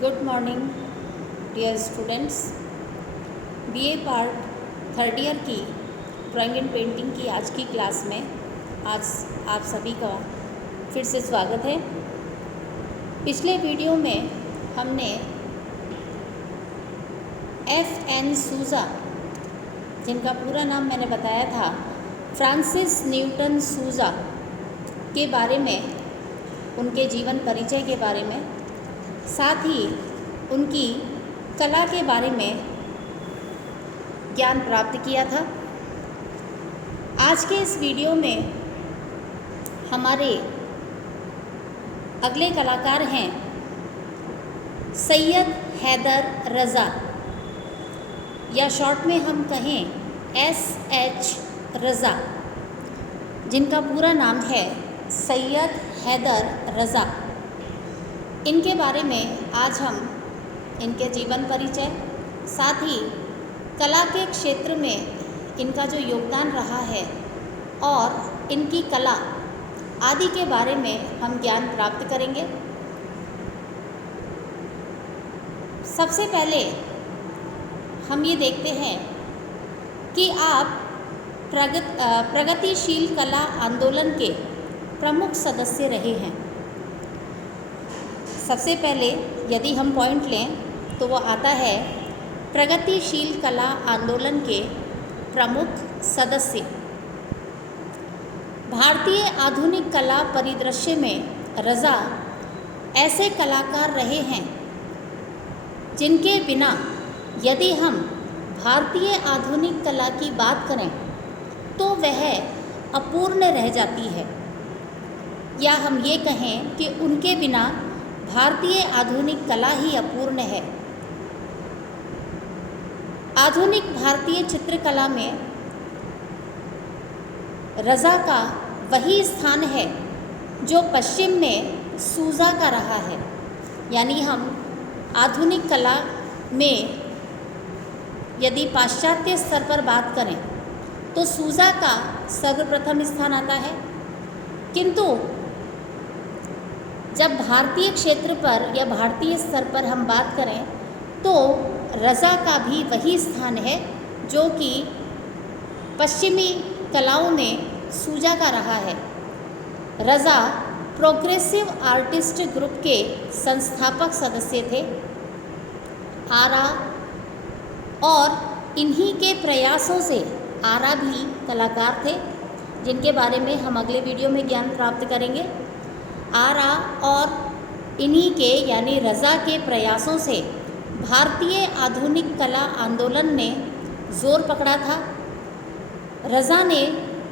Good morning dear students. BA part third year की drawing and painting की आज की क्लास में आज आप सभी का फिर से स्वागत है। पिछले वीडियो में हमने F.N. सूजा, जिनका पूरा नाम मैंने बताया था फ्रांसिस न्यूटन सूजा, के बारे में, उनके जीवन परिचय के बारे में, साथ ही उनकी कला के बारे में ज्ञान प्राप्त किया था। आज के इस वीडियो में हमारे अगले कलाकार हैं सैयद हैदर रज़ा, या शॉर्ट में हम कहें S.H. रज़ा, जिनका पूरा नाम है सैयद हैदर रज़ा। इनके बारे में आज हम इनके जीवन परिचय, साथ ही कला के क्षेत्र में इनका जो योगदान रहा है और इनकी कला आदि के बारे में हम ज्ञान प्राप्त करेंगे। सबसे पहले हम ये देखते हैं कि आप प्रगतिशील कला आंदोलन के प्रमुख सदस्य रहे हैं। सबसे पहले यदि हम पॉइंट लें तो वो आता है प्रगतिशील कला आंदोलन के प्रमुख सदस्य। भारतीय आधुनिक कला परिदृश्य में रज़ा ऐसे कलाकार रहे हैं जिनके बिना यदि हम भारतीय आधुनिक कला की बात करें तो वह अपूर्ण रह जाती है, या हम ये कहें कि उनके बिना भारतीय आधुनिक कला ही अपूर्ण है। आधुनिक भारतीय चित्रकला में रज़ा का वही स्थान है जो पश्चिम में सूजा का रहा है। यानी हम आधुनिक कला में यदि पाश्चात्य स्तर पर बात करें तो सूजा का सर्वप्रथम स्थान आता है, किंतु जब भारतीय क्षेत्र पर या भारतीय स्तर पर हम बात करें तो रज़ा का भी वही स्थान है जो कि पश्चिमी कलाओं में सूजा का रहा है। रज़ा प्रोग्रेसिव आर्टिस्ट ग्रुप के संस्थापक सदस्य थे। आरा और इन्हीं के प्रयासों से आरा भी कलाकार थे, जिनके बारे में हम अगले वीडियो में ज्ञान प्राप्त करेंगे। आरा और इन्हीं के यानी रज़ा के प्रयासों से भारतीय आधुनिक कला आंदोलन ने जोर पकड़ा था। रज़ा ने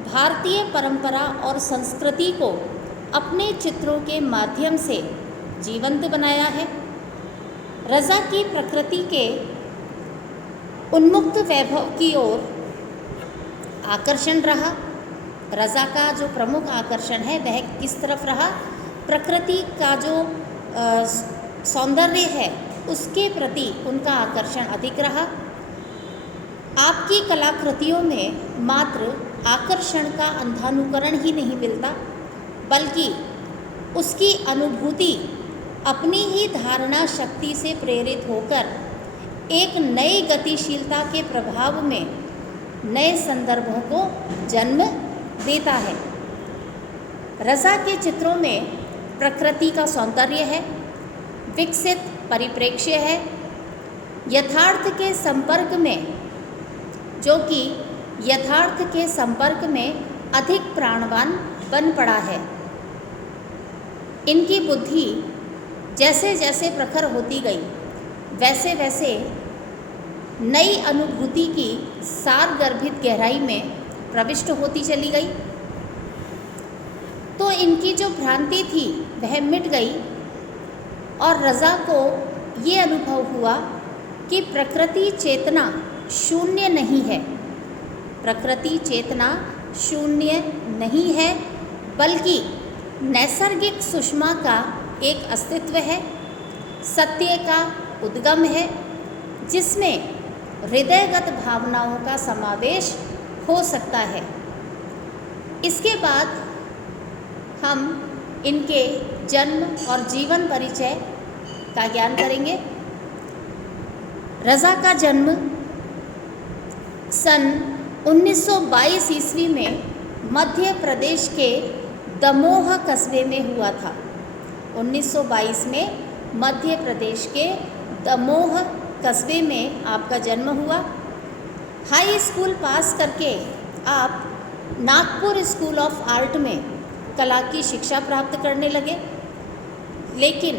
भारतीय परंपरा और संस्कृति को अपने चित्रों के माध्यम से जीवंत बनाया है। रज़ा की प्रकृति के उन्मुक्त वैभव की ओर आकर्षण रहा। रज़ा का जो प्रमुख आकर्षण है वह किस तरफ रहा? प्रकृति का जो सौंदर्य है उसके प्रति उनका आकर्षण अधिक रहा। आपकी कलाकृतियों में मात्र आकर्षण का अंधानुकरण ही नहीं मिलता, बल्कि उसकी अनुभूति अपनी ही धारणा शक्ति से प्रेरित होकर एक नई गतिशीलता के प्रभाव में नए संदर्भों को जन्म देता है। रज़ा के चित्रों में प्रकृति का सौंदर्य है, विकसित परिप्रेक्ष्य है, यथार्थ के संपर्क में, जो कि यथार्थ के संपर्क में अधिक प्राणवान बन पड़ा है। इनकी बुद्धि जैसे जैसे प्रखर होती गई वैसे वैसे नई अनुभूति की सारगर्भित गहराई में प्रविष्ट होती चली गई। तो इनकी जो भ्रांति थी वह मिट गई और रज़ा को ये अनुभव हुआ कि प्रकृति चेतना शून्य नहीं है। प्रकृति चेतना शून्य नहीं है, बल्कि नैसर्गिक सुषमा का एक अस्तित्व है, सत्य का उद्गम है, जिसमें हृदयगत भावनाओं का समावेश हो सकता है। इसके बाद हम इनके जन्म और जीवन परिचय का ज्ञान करेंगे। रज़ा का जन्म सन 1922 ईस्वी में मध्य प्रदेश के दमोह कस्बे में हुआ था। 1922 में मध्य प्रदेश के दमोह कस्बे में आपका जन्म हुआ। हाई स्कूल पास करके आप नागपुर स्कूल ऑफ आर्ट में कला की शिक्षा प्राप्त करने लगे, लेकिन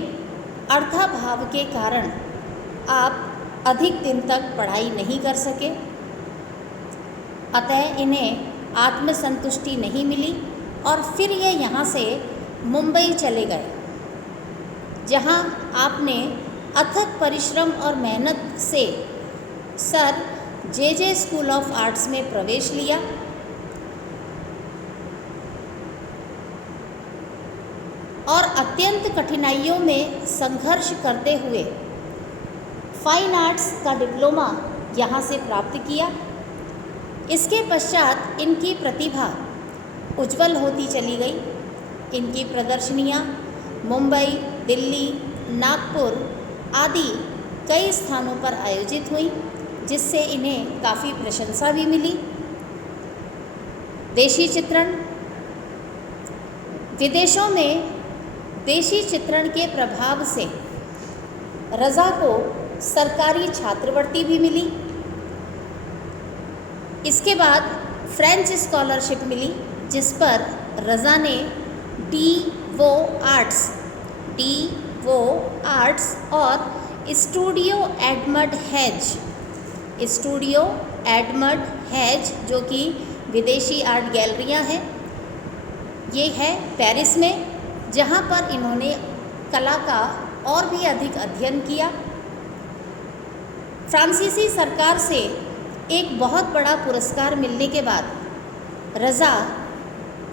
अर्थाभाव के कारण आप अधिक दिन तक पढ़ाई नहीं कर सके, अतः इन्हें आत्मसंतुष्टि नहीं मिली और फिर ये यहाँ से मुंबई चले गए, जहाँ आपने अथक परिश्रम और मेहनत से sir J school of arts में प्रवेश लिया। और अत्यंत कठिनाइयों में संघर्ष करते हुए फाइन आर्ट्स का डिप्लोमा यहाँ से प्राप्त किया। इसके पश्चात इनकी प्रतिभा उज्जवल होती चली गई। इनकी प्रदर्शनियाँ मुंबई, दिल्ली, नागपुर आदि कई स्थानों पर आयोजित हुई, जिससे इन्हें काफ़ी प्रशंसा भी मिली। देशी चित्रण। विदेशों में देशी चित्रण के प्रभाव से रज़ा को सरकारी छात्रवृत्ति भी मिली। इसके बाद फ्रेंच स्कॉलरशिप मिली, जिस पर रज़ा ने डी.वो आर्ट्स और स्टूडियो एडमंड हेज जो कि विदेशी आर्ट गैलरियां हैं, ये है पेरिस में, जहां पर इन्होंने कला का और भी अधिक अध्ययन किया। फ्रांसीसी सरकार से एक बहुत बड़ा पुरस्कार मिलने के बाद रज़ा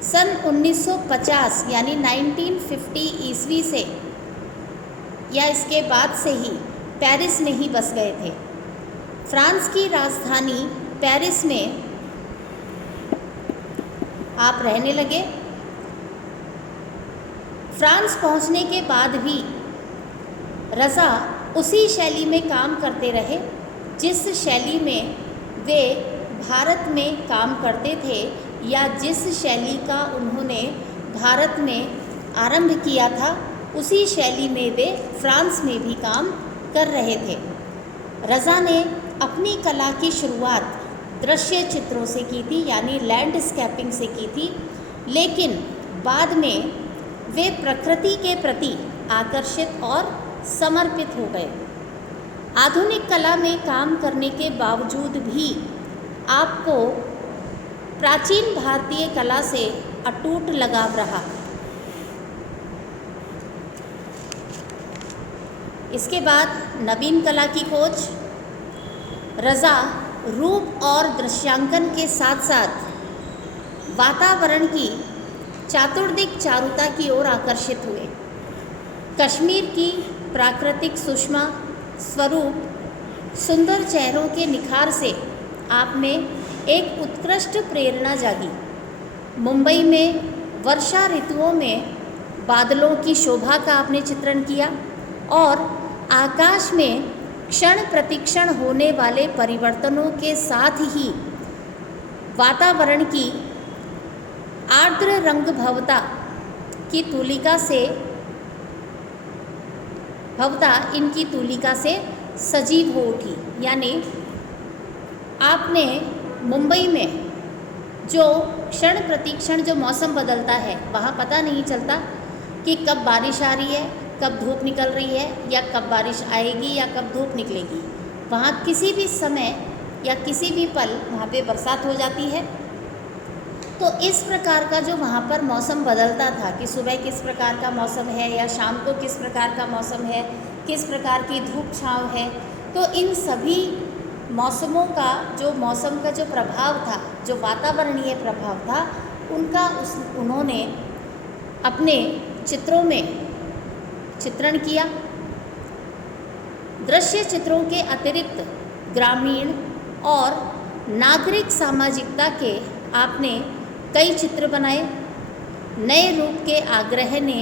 सन 1950 यानी 1950 ईस्वी से या इसके बाद से ही पेरिस में ही बस गए थे। फ्रांस की राजधानी पेरिस में आप रहने लगे। फ्रांस पहुंचने के बाद भी रज़ा उसी शैली में काम करते रहे जिस शैली में वे भारत में काम करते थे या जिस शैली का उन्होंने भारत में आरंभ किया था, उसी शैली में वे फ्रांस में भी काम कर रहे थे। रज़ा ने अपनी कला की शुरुआत दृश्य चित्रों से की थी, यानी लैंडस्केपिंग से की थी, लेकिन बाद में वे प्रकृति के प्रति आकर्षित और समर्पित हो गए। आधुनिक कला में काम करने के बावजूद भी आपको प्राचीन भारतीय कला से अटूट लगाव रहा। इसके बाद नवीन कला की खोज। रज़ा रूप और दृश्यांकन के साथ साथ वातावरण की चातुर्दिक चारुता की ओर आकर्षित हुए। कश्मीर की प्राकृतिक सुषमा स्वरूप सुंदर चेहरों के निखार से आप में एक उत्कृष्ट प्रेरणा जागी। मुंबई में वर्षा ऋतुओं में बादलों की शोभा का आपने चित्रण किया और आकाश में क्षण प्रतिक्षण होने वाले परिवर्तनों के साथ ही वातावरण की आर्द्र रंग भवता इनकी तुलिका से सजीव हो उठी। यानी आपने मुंबई में जो क्षण प्रतिक्षण जो मौसम बदलता है, वहाँ पता नहीं चलता कि कब बारिश आ रही है, कब धूप निकल रही है, या कब बारिश आएगी या कब धूप निकलेगी। वहाँ किसी भी समय या किसी भी पल वहाँ पे बरसात हो जाती है। तो इस प्रकार का जो वहाँ पर मौसम बदलता था कि सुबह किस प्रकार का मौसम है या शाम को किस प्रकार का मौसम है, किस प्रकार की धूप छाँव है, तो इन सभी मौसमों का जो प्रभाव था, जो वातावरणीय प्रभाव था, उनका उन्होंने अपने चित्रों में चित्रण किया। दृश्य चित्रों के अतिरिक्त ग्रामीण और नागरिक सामाजिकता के आपने कई चित्र बनाए। नए रूप के आग्रह ने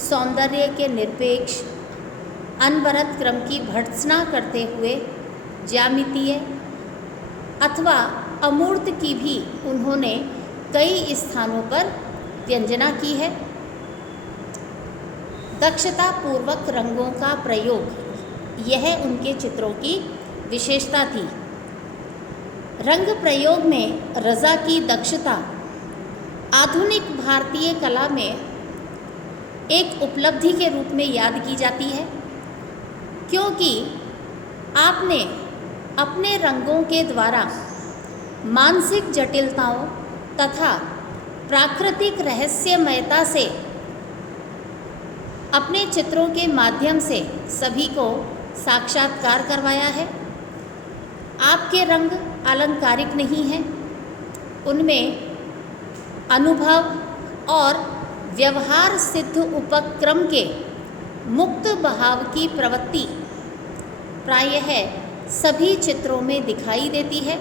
सौंदर्य के निरपेक्ष, अनवरत क्रम की भर्त्सना करते हुए ज्यामितीय अथवा अमूर्त की भी उन्होंने कई स्थानों पर व्यंजना की है। दक्षतापूर्वक रंगों का प्रयोग यह उनके चित्रों की विशेषता थी। रंग प्रयोग में रज़ा की दक्षता आधुनिक भारतीय कला में एक उपलब्धि के रूप में याद की जाती है, क्योंकि आपने अपने रंगों के द्वारा मानसिक जटिलताओं तथा प्राकृतिक रहस्यमयता से अपने चित्रों के माध्यम से सभी को साक्षात्कार करवाया है। आपके रंग अलंकारिक नहीं हैं, उनमें अनुभव और व्यवहार सिद्ध उपक्रम के मुक्त बहाव की प्रवृत्ति प्रायः सभी चित्रों में दिखाई देती है।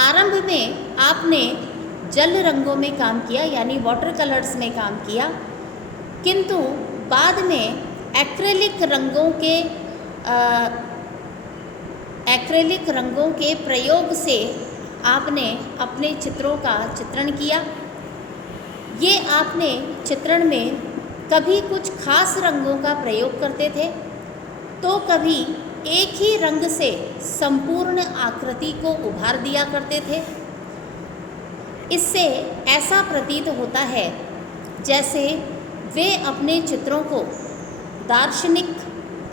आरंभ में आपने जल रंगों में काम किया, यानी वाटर कलर्स में काम किया, किंतु बाद में एक्रेलिक रंगों के प्रयोग से आपने अपने चित्रों का चित्रण किया। ये आपने चित्रण में कभी कुछ खास रंगों का प्रयोग करते थे, तो कभी एक ही रंग से संपूर्ण आकृति को उभार दिया करते थे। इससे ऐसा प्रतीत होता है जैसे वे अपने चित्रों को दार्शनिक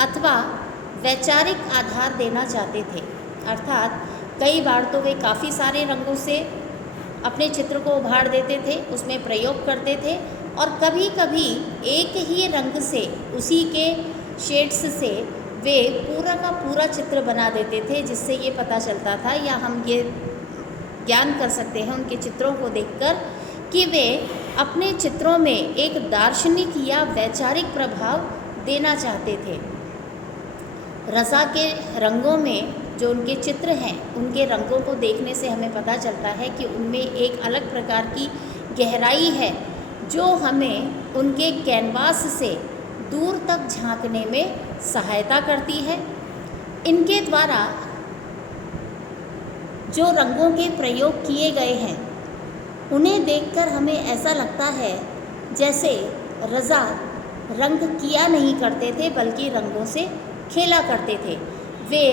अथवा वैचारिक आधार देना चाहते थे। अर्थात कई बार तो वे काफ़ी सारे रंगों से अपने चित्र को उभार देते थे, उसमें प्रयोग करते थे, और कभी कभी एक ही रंग से, उसी के शेड्स से वे पूरा का पूरा चित्र बना देते थे, जिससे ये पता चलता था, या हम ये ज्ञान कर सकते हैं उनके चित्रों को देखकर, कि वे अपने चित्रों में एक दार्शनिक या वैचारिक प्रभाव देना चाहते थे। रज़ा के रंगों में जो उनके चित्र हैं, उनके रंगों को देखने से हमें पता चलता है कि उनमें एक अलग प्रकार की गहराई है, जो हमें उनके कैनवास से दूर तक झांकने में सहायता करती है। इनके द्वारा जो रंगों के प्रयोग किए गए हैं, उन्हें देखकर हमें ऐसा लगता है जैसे रज़ा रंग किया नहीं करते थे, बल्कि रंगों से खेला करते थे। वे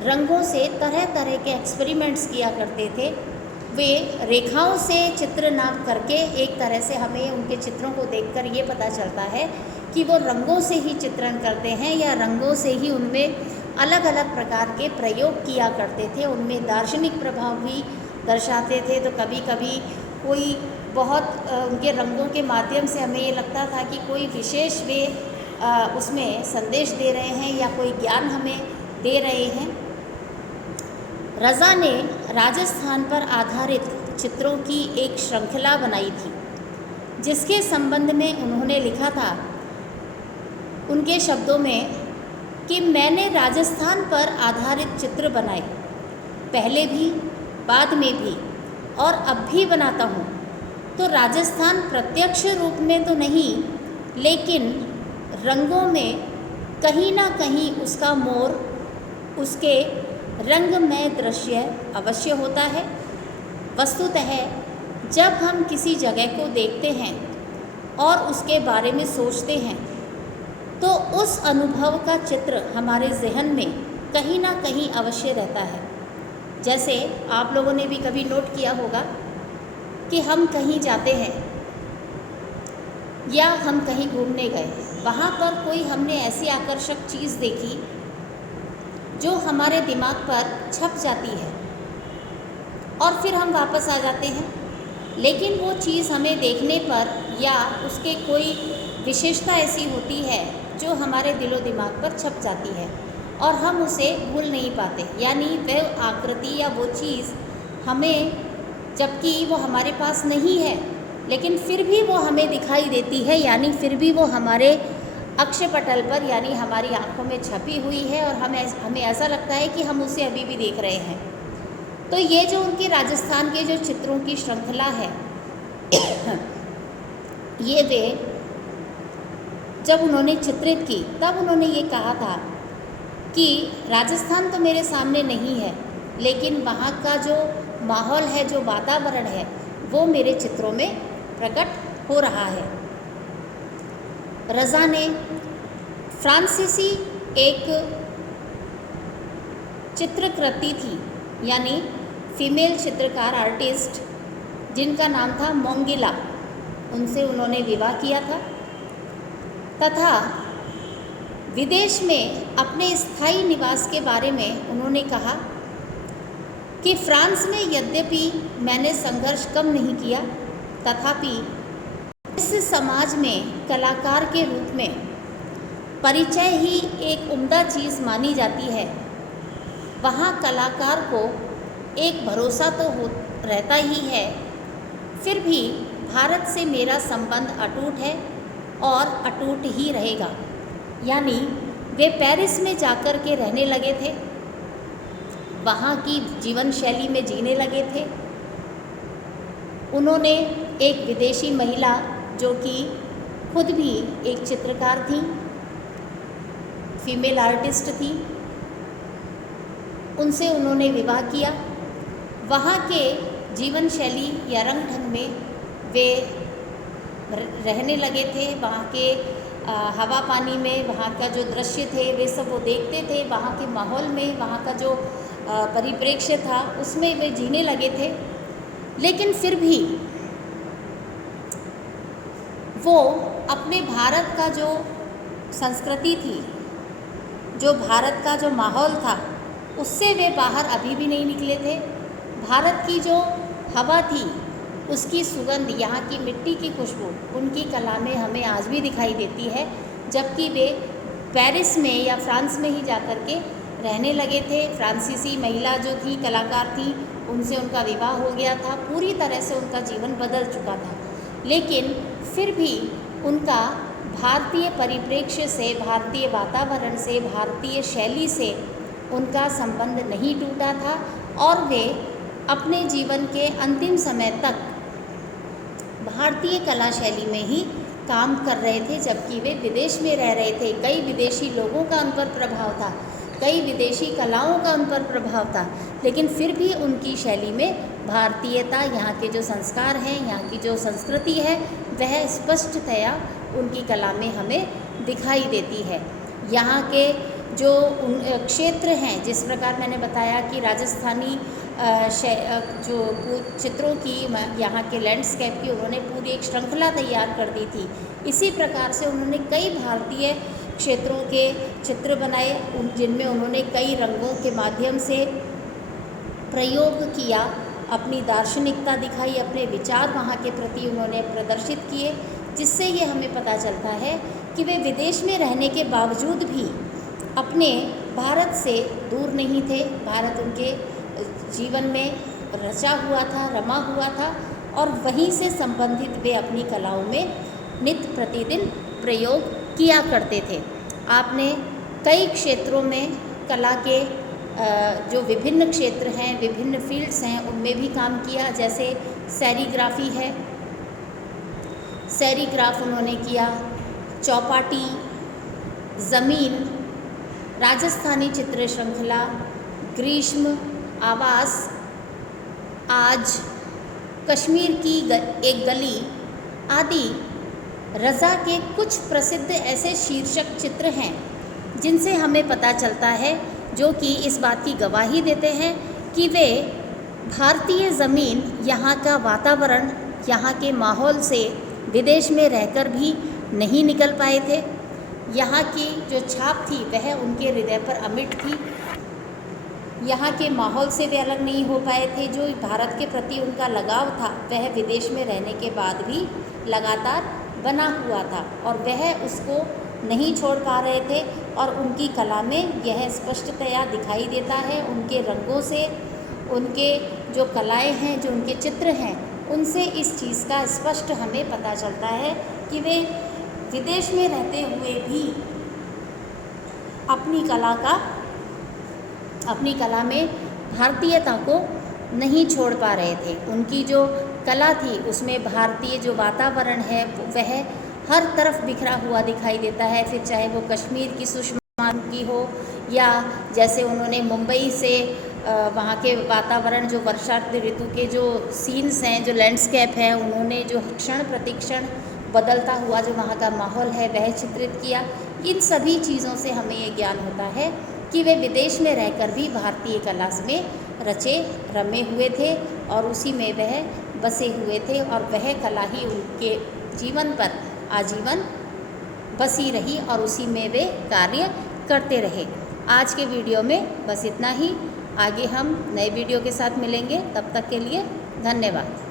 रंगों से तरह तरह के एक्सपेरिमेंट्स किया करते थे। वे रेखाओं से चित्र ना करके, एक तरह से हमें उनके चित्रों को देखकर ये पता चलता है कि वो रंगों से ही चित्रण करते हैं, या रंगों से ही उनमें अलग अलग प्रकार के प्रयोग किया करते थे। उनमें दार्शनिक प्रभाव भी दर्शाते थे। तो कभी कभी कोई बहुत उनके रंगों के माध्यम से हमें ये लगता था कि कोई विशेष वे उसमें संदेश दे रहे हैं, या कोई ज्ञान हमें दे रहे हैं। रज़ा ने राजस्थान पर आधारित चित्रों की एक श्रृंखला बनाई थी, जिसके संबंध में उन्होंने लिखा था उनके शब्दों में कि मैंने राजस्थान पर आधारित चित्र बनाए, पहले भी, बाद में भी, और अब भी बनाता हूँ। तो राजस्थान प्रत्यक्ष रूप में तो नहीं, लेकिन रंगों में कहीं ना कहीं उसका मोर, उसके रंगमय दृश्य अवश्य होता है। वस्तुतः जब हम किसी जगह को देखते हैं और उसके बारे में सोचते हैं, तो उस अनुभव का चित्र हमारे जहन में कहीं ना कहीं अवश्य रहता है। जैसे आप लोगों ने भी कभी नोट किया होगा कि हम कहीं जाते हैं या हम कहीं घूमने गए, वहाँ पर कोई हमने ऐसी आकर्षक चीज़ देखी जो हमारे दिमाग पर छप जाती है, और फिर हम वापस आ जाते हैं। लेकिन वो चीज़ हमें देखने पर, या उसके कोई विशेषता ऐसी होती है जो हमारे दिलो दिमाग पर छप जाती है, और हम उसे भूल नहीं पाते। यानी वह आकृति या वो चीज़ हमें, जबकि वो हमारे पास नहीं है, लेकिन फिर भी वो हमें दिखाई देती है, यानी फिर भी वो हमारे अक्षपटल पर, यानी हमारी आँखों में छपी हुई है, और हमें ऐसा लगता है कि हम उसे अभी भी देख रहे हैं। तो ये जो उनकी राजस्थान के जो चित्रों की श्रृंखला है, ये वे जब उन्होंने चित्रित की तब उन्होंने ये कहा था कि राजस्थान तो मेरे सामने नहीं है, लेकिन वहाँ का जो माहौल है, जो वातावरण है, वो मेरे चित्रों में प्रकट हो रहा है। रज़ा ने फ्रांसीसी एक चित्रकृति थी, यानी फीमेल चित्रकार आर्टिस्ट जिनका नाम था मोंगिला, उनसे उन्होंने विवाह किया था तथा विदेश में अपने स्थायी निवास के बारे में उन्होंने कहा कि फ्रांस में यद्यपि मैंने संघर्ष कम नहीं किया, तथापि इस समाज में कलाकार के रूप में परिचय ही एक उम्दा चीज़ मानी जाती है। वहाँ कलाकार को एक भरोसा तो रहता ही है, फिर भी भारत से मेरा संबंध अटूट है और अटूट ही रहेगा। यानी वे पेरिस में जाकर के रहने लगे थे, वहाँ की जीवन शैली में जीने लगे थे। उन्होंने एक विदेशी महिला जो कि खुद भी एक चित्रकार थी, फीमेल आर्टिस्ट थी, उनसे उन्होंने विवाह किया। वहाँ के जीवन शैली या रंग ढंग में वे रहने लगे थे, वहाँ के हवा पानी में, वहाँ का जो दृश्य थे वे सब वो देखते थे, वहाँ के माहौल में, वहाँ का जो परिप्रेक्ष्य था उसमें वे जीने लगे थे। लेकिन फिर भी वो अपने भारत का जो संस्कृति थी, जो भारत का जो माहौल था, उससे वे बाहर अभी भी नहीं निकले थे। भारत की जो हवा थी, उसकी सुगंध, यहाँ की मिट्टी की खुशबू उनकी कला में हमें आज भी दिखाई देती है, जबकि वे पेरिस में या फ्रांस में ही जाकर के रहने लगे थे। फ्रांसीसी महिला जो थी, कलाकार थी, उनसे उनका विवाह हो गया था, पूरी तरह से उनका जीवन बदल चुका था। लेकिन फिर भी उनका भारतीय परिप्रेक्ष्य से, भारतीय वातावरण से, भारतीय शैली से उनका संबंध नहीं टूटा था और वे अपने जीवन के अंतिम समय तक भारतीय कला शैली में ही काम कर रहे थे, जबकि वे विदेश में रह रहे थे। कई विदेशी लोगों का उन पर प्रभाव था, कई विदेशी कलाओं का उन पर प्रभाव था, लेकिन फिर भी उनकी शैली में भारतीयता, यहाँ के जो संस्कार हैं, यहाँ की जो संस्कृति है, वह स्पष्टतया उनकी कला में हमें दिखाई देती है। यहाँ के जो क्षेत्र हैं, जिस प्रकार मैंने बताया कि राजस्थानी जो चित्रों की, यहाँ के लैंडस्केप की उन्होंने पूरी एक श्रृंखला तैयार कर दी थी, इसी प्रकार से उन्होंने कई भारतीय क्षेत्रों के चित्र बनाए, जिनमें उन्होंने कई रंगों के माध्यम से प्रयोग किया, अपनी दार्शनिकता दिखाई, अपने विचार वहाँ के प्रति उन्होंने प्रदर्शित किए, जिससे ये हमें पता चलता है कि वे विदेश में रहने के बावजूद भी अपने भारत से दूर नहीं थे। भारत उनके जीवन में रचा हुआ था, रमा हुआ था, और वहीं से संबंधित वे अपनी कलाओं में नित्य प्रतिदिन प्रयोग किया करते थे। आपने कई क्षेत्रों में कला के जो विभिन्न क्षेत्र हैं, विभिन्न फील्ड्स हैं, उनमें भी काम किया। जैसे सेरीग्राफी है, सेरीग्राफ उन्होंने किया, चौपाटी, ज़मीन, राजस्थानी चित्र श्रृंखला, ग्रीष्म, आवास, आज, कश्मीर की एक गली आदि रज़ा के कुछ प्रसिद्ध ऐसे शीर्षक चित्र हैं जिनसे हमें पता चलता है, जो कि इस बात की गवाही देते हैं कि वे भारतीय ज़मीन, यहाँ का वातावरण, यहाँ के माहौल से विदेश में रहकर भी नहीं निकल पाए थे। यहाँ की जो छाप थी वह उनके हृदय पर अमिट थी। यहाँ के माहौल से वे अलग नहीं हो पाए थे। जो भारत के प्रति उनका लगाव था वह विदेश में रहने के बाद भी लगातार बना हुआ था और वह उसको नहीं छोड़ पा रहे थे, और उनकी कला में यह स्पष्टतया दिखाई देता है। उनके रंगों से, उनके जो कलाएं हैं, जो उनके चित्र हैं, उनसे इस चीज़ का स्पष्ट हमें पता चलता है कि वे विदेश में रहते हुए भी अपनी कला में भारतीयता को नहीं छोड़ पा रहे थे। उनकी जो कला थी उसमें भारतीय जो वातावरण है वह हर तरफ बिखरा हुआ दिखाई देता है, फिर चाहे वो कश्मीर की सुषमा की हो या जैसे उन्होंने मुंबई से वहाँ के वातावरण, जो वर्षा ऋतु के जो सीन्स हैं, जो लैंडस्केप है, उन्होंने जो क्षण प्रतिक्षण बदलता हुआ जो वहाँ का माहौल है वह चित्रित किया। इन सभी चीज़ों से हमें ये ज्ञान होता है कि वे विदेश में रहकर भी भारतीय कला में रचे रमे हुए थे और उसी में वह बसे हुए थे और वह कला ही उनके जीवन पर आजीवन बसी रही और उसी में वे कार्य करते रहे। आज के वीडियो में बस इतना ही। आगे हम नए वीडियो के साथ मिलेंगे, तब तक के लिए धन्यवाद।